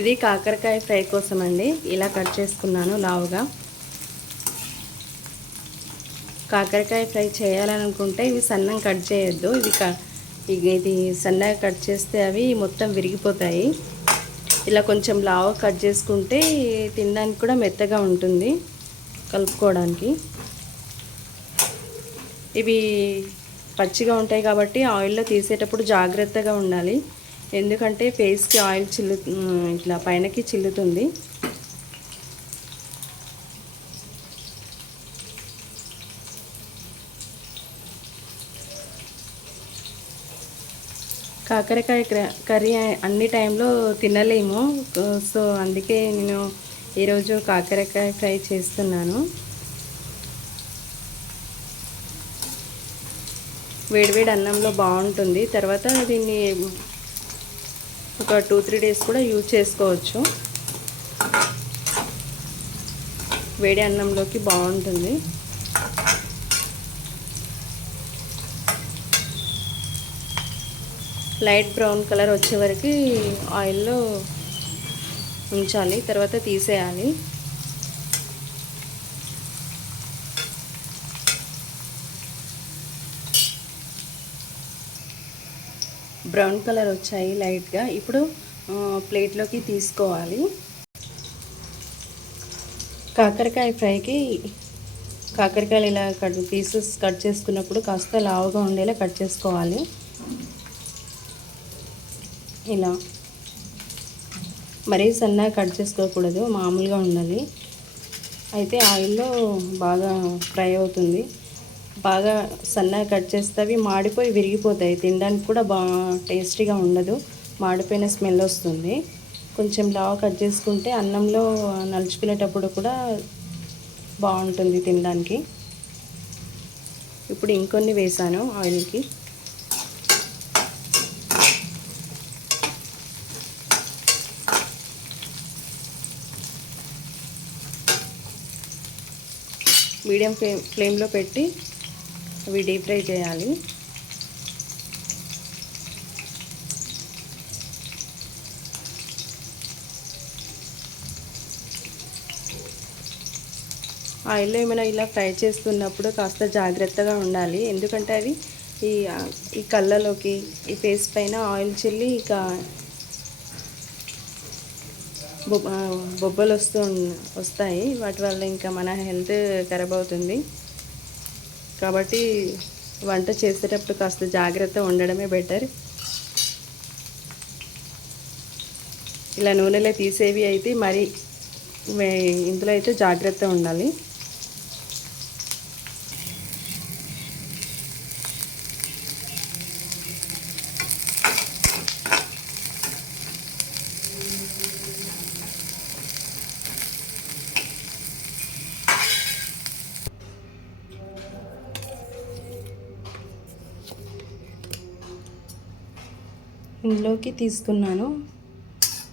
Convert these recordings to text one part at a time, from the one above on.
ఇది కాకరకాయ ఫ్రై కోసం అండి. ఇలా కట్ చేసుకున్నాను లావుగా. కాకరకాయ ఫ్రై చేయాలనుకుంటే ఇవి సన్నంగా కట్ చేయొద్దు. ఇది సన్నగా కట్ చేస్తే అవి మొత్తం విరిగిపోతాయి. ఇలా కొంచెం లావుగా కట్ చేసుకుంటే తినడానికి కూడా మెత్తగా ఉంటుంది కలుపుకోవడానికి. ఇవి పచ్చిగా ఉంటాయి కాబట్టి ఆయిల్లో తీసేటప్పుడు జాగ్రత్తగా ఉండాలి. ఎందుకంటే ఫేస్కి ఆయిల్ ఇట్లా పైనకి చిల్లుతుంది. కాకరకాయ కర్రీ అన్ని టైంలో తినలేము. సో అందుకే నేను ఈరోజు కాకరకాయ ఫ్రై చేస్తున్నాను. వేడివేడి అన్నంలో బాగుంటుంది. తర్వాత దీన్ని ఒక 2-3 డేస్ కూడా యూజ్ చేసుకోవచ్చు. వేడి అన్నంలోకి బాగుంటుంది. లైట్ బ్రౌన్ కలర్ వచ్చే వరకు ఆయిల్లో ఉంచాలి. తర్వాత తీసేయాలి. బ్రౌన్ కలర్ వచ్చాయి లైట్గా. ఇప్పుడు ప్లేట్లోకి తీసుకోవాలి. కాకరకాయ ఫ్రైకి కాకరకాయలు ఇలా పీసెస్ కట్ చేసుకున్నప్పుడు కాస్త లావుగా ఉండేలా కట్ చేసుకోవాలి. ఇలా మరీ సన్నగా కట్ చేసుకోకూడదు, మామూలుగా ఉన్నది. అయితే ఆయిల్లో బాగా ఫ్రై అవుతుంది. బాగా సన్నగా కట్ చేస్తే అవి మాడిపోయి విరిగిపోతాయి. తినడానికి కూడా టేస్టీగా ఉండదు, మాడిపోయిన స్మెల్ వస్తుంది. కొంచెం లావు కట్ చేసుకుంటే అన్నంలో నలుచుకునేటప్పుడు కూడా బాగుంటుంది తినడానికి. ఇప్పుడు ఇంకొన్ని వేసాను ఆయిల్కి. మీడియం ఫ్లేమ్లో పెట్టి అవి డీప్ ఫ్రై చేయాలి. ఆయిల్లో ఏమైనా ఇలా ఫ్రై చేస్తున్నప్పుడు కాస్త జాగ్రత్తగా ఉండాలి. ఎందుకంటే అవి ఈ కళ్ళలోకి, ఈ ఫేస్ పైన ఆయిల్ చిల్లి ఇక బొబ్బలు వస్తాయి. వాటి వల్ల ఇంకా మన హెల్త్ ఖరాబ్ అవుతుంది. కాబట్టి వంట చేసేటప్పుడు కాస్త జాగ్రత్త ఉండడమే బెటర్. ఇలా నూనెలో తీసేవి అయితే మరి ఇందులో అయితే జాగ్రత్త ఉండాలి. ఇందులోకి తీసుకున్నాను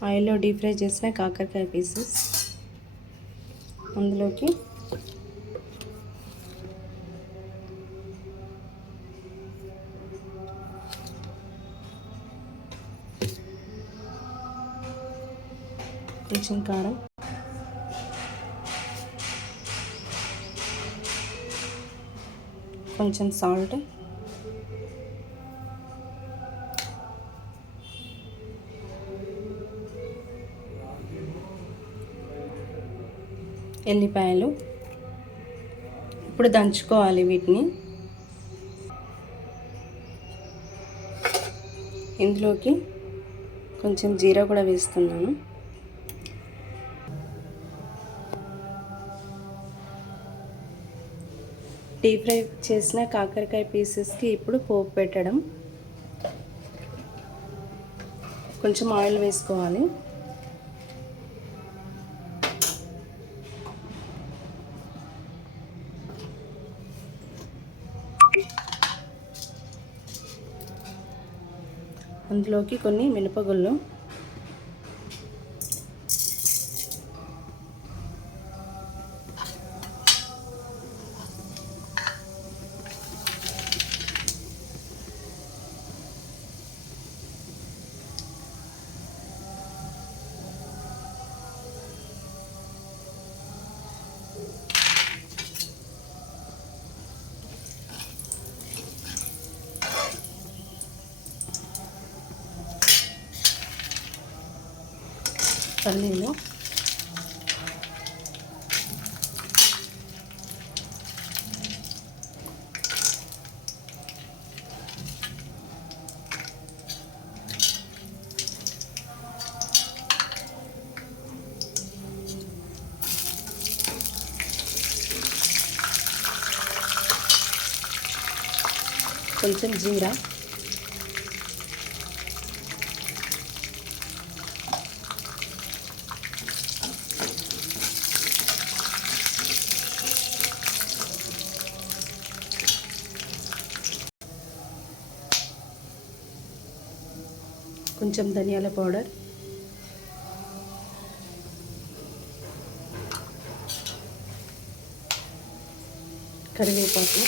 ఆయిల్లో డీప్ ఫ్రై చేసిన కాకరకాయ పీసెస్. అందులోకి కొంచెం కారం, కొంచెం సాల్ట్, ఎల్లిపాయలు. ఇప్పుడు దంచుకోవాలి వీటిని. ఇందులోకి కొంచెం జీరా కూడా వేస్తున్నాను. డీప్ ఫ్రై చేసిన కాకరకాయ పీసెస్కి ఇప్పుడు పోపు పెట్టడం. కొంచెం ఆయిల్ వేసుకోవాలి. అందులోకి కొన్ని మినపగుళ్ళు, పల్లీలు, కొంచెం జీరా, కొంచెం ధనియాల పౌడర్, కరివేపాకు,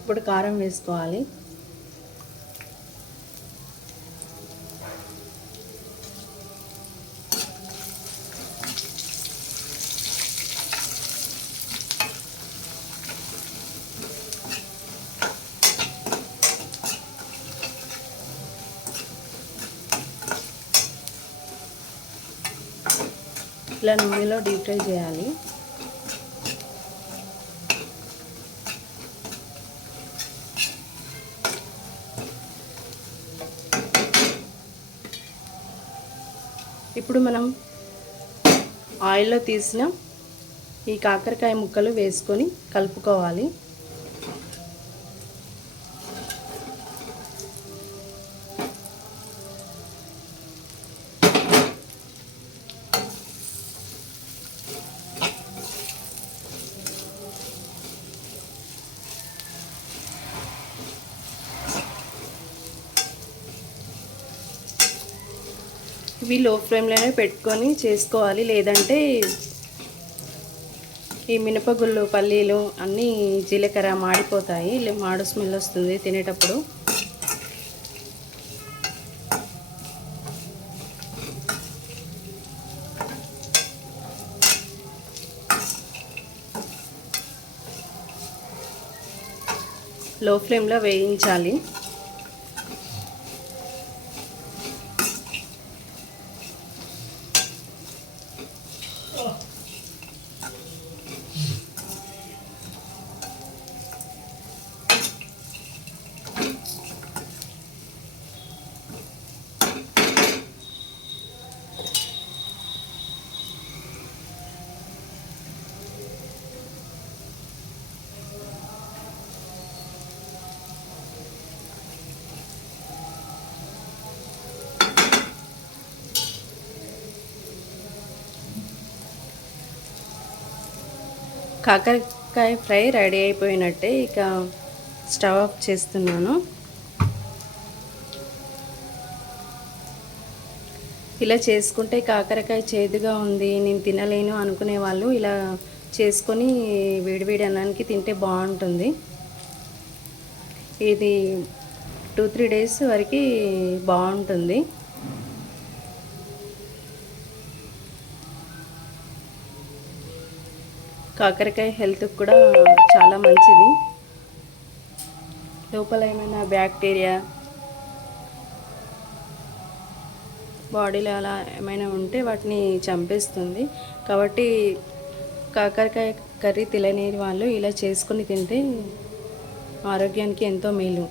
ఇప్పుడు కారం వేసుకోవాలి. ఇలా నూనెలో డీప్ ఫ్రై చేయాలి. ఇప్పుడు మనం ఆయిల్లో తీసిన ఈ కాకరకాయ ముక్కలు వేసుకొని కలుపుకోవాలి. ఇవి లో ఫ్లేమ్లోనే పెట్టుకొని చేసుకోవాలి, లేదంటే ఈ మినపగుళ్ళు, పల్లీలు అన్నీ జీలకర్ర మాడిపోతాయి, మాడు స్మెల్ వస్తుంది తినేటప్పుడు. లో ఫ్లేమ్లో వేయించాలి. కాకరకాయ ఫ్రై రెడీ అయిపోయినట్టే. ఇక స్టవ్ ఆఫ్ చేస్తున్నాను. ఇలా చేసుకుంటే కాకరకాయ చేదుగా ఉంది, నేను తినలేను అనుకునే వాళ్ళు ఇలా చేసుకొని వేడివేడి అన్నానికి తింటే బాగుంటుంది. ఇది 2-3 డేస్ వరకు బాగుంటుంది. కాకరకాయ హెల్త్కి కూడా చాలా మంచిది. లోపల ఏమైనా బ్యాక్టీరియా బాడీలో అలా ఏమైనా ఉంటే వాటిని చంపేస్తుంది. కాబట్టి కాకరకాయ కర్రీ తెలియని వాళ్ళు ఇలా చేసుకొని తింటే ఆరోగ్యానికి ఎంతో మేలు.